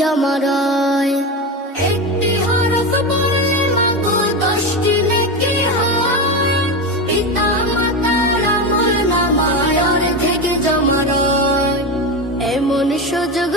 জমা রয়। একটি হরফ পড়লে মাগো 10টি নেকি হয়, পিতা মাতার আমল নামায় অর্ধেক জমা রয়। এমন সুযোগ